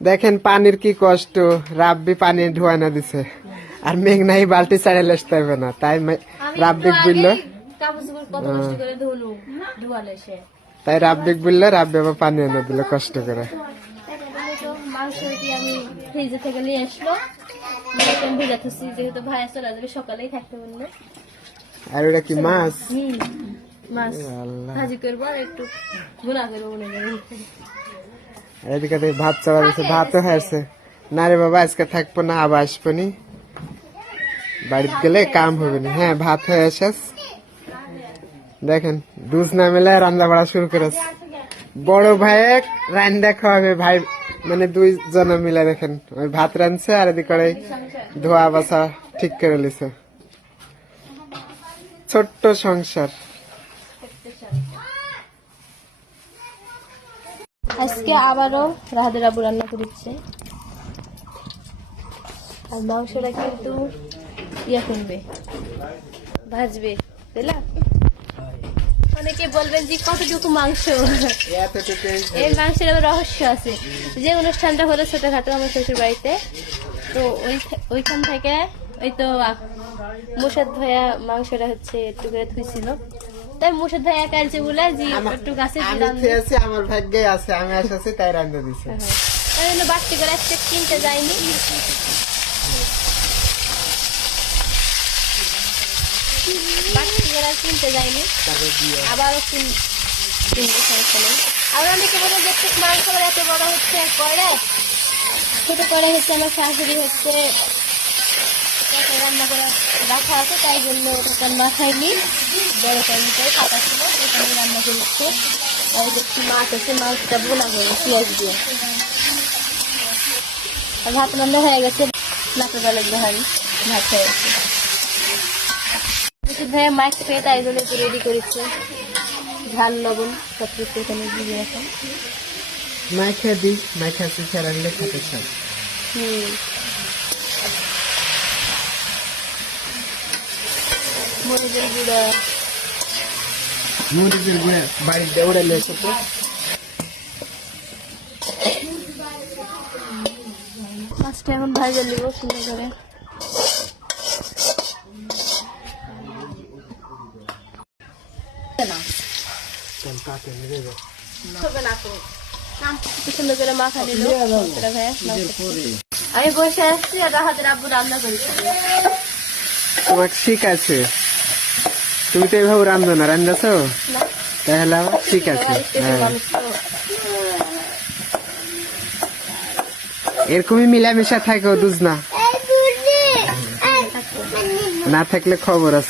দেখেন পানির কি কষ্ট রাব্বি পানি ধোয়া না দিছে। আর মেঘনাই বালতি ছাড়ালে আসতে হবে না তাই রাব্বিক বলল। তাই রাব্বিক বলল রাব্বি আবার পানি এনে দিল কষ্ট করে। আর ওটা কি মাছ? মাছ। ভাজি করব আর একটু গুণা করব আর এদিকে দেখি ভাত চাওয়া দিছে ভাতও হয়েছে না রে বাবা আজকে থাকব না আবার আসব নি। বাড়িতে গেলে কাম হবে না। হ্যাঁ ভাত হয়ে এসেস দেখেন দুধ না মেলে রান্না বাড়া শুরু করেছে। বড় ভাই রান্না খাওয়াবে ভাই মানে দুই জন মিলে দেখেন। ওই ভাত রাঁধছে আর এদিকে করে ধোয়া বাসা ঠিক করে লিছে ছোট্ট সংসার। আজকে আবারও রাহাদের আবু রান্না করেছে। আর মাংসটা কিন্তু ইয়ে করবে, ভাজবে তাইলা অনেকে বলবেন যে কতটুকু মাংস? এই মাংসের আবার রহস্য আছে। যে অনুষ্ঠানটা হলো ছোটখাটো আমার শ্বশুর বাড়িতে তো ওই ওইখান থেকে ওই তো মুসাদ ভাইয়া মাংসটা হচ্ছে একটু করে থুইছিল। তাই মুসাদ ভাইয়া একা আছে বলে যে একটু গাছে আমি খেয়েছি আমার ভাগ্যে আছে আমি তাই রান্না দিছে। তাই জন্য বাড়তি করে একটা কিনতে বাড়তি করে কিনতে যায়নি। আবারও কিন কিনতে সমস্যা নেই আর অনেকে বলে যে মাংস এত বড় হচ্ছে করে ছোট করে হচ্ছে আমার শাশুড়ি হচ্ছে তাকে রান্না করে রাখা আছে তাই জন্য ওটা মাথায় নি বড় টাইমটাই ফাঁকা ছিল ওখানে রান্না করছে। আর দেখছি মাছ আছে মাছটা বোনা করে পেঁয়াজ দিয়ে। আর ভাত রান্না হয়ে গেছে নাচে বেলার দোহান ভাত হয়ে গেছে ভাইয়া মাছ খেয়ে তাই জন্য একটু রেডি করেছে। ঝাল লবণ সব কিছু এখানে দিয়ে রাখেন মাইখা দি মাইখা শিখে রাখলে খেতে চাই। হুম। মরিচের গুঁড়া। মরিচের গুঁড়া। বাড়িতে উড়ালে এসে তো। মাছটা এখন ভাজা নিব সুন্দর করে। আমি বসে আসছি আর হাতের আব্বু রান্না করেছি ঠিক আছে তুমি তো এইভাবে রান্ধো না রান্ধাছো? তাহলে ঠিক আছে হ্যাঁ। এরকমই মিলামিশা থাকো দুজ না না থাকলে খবর আছে।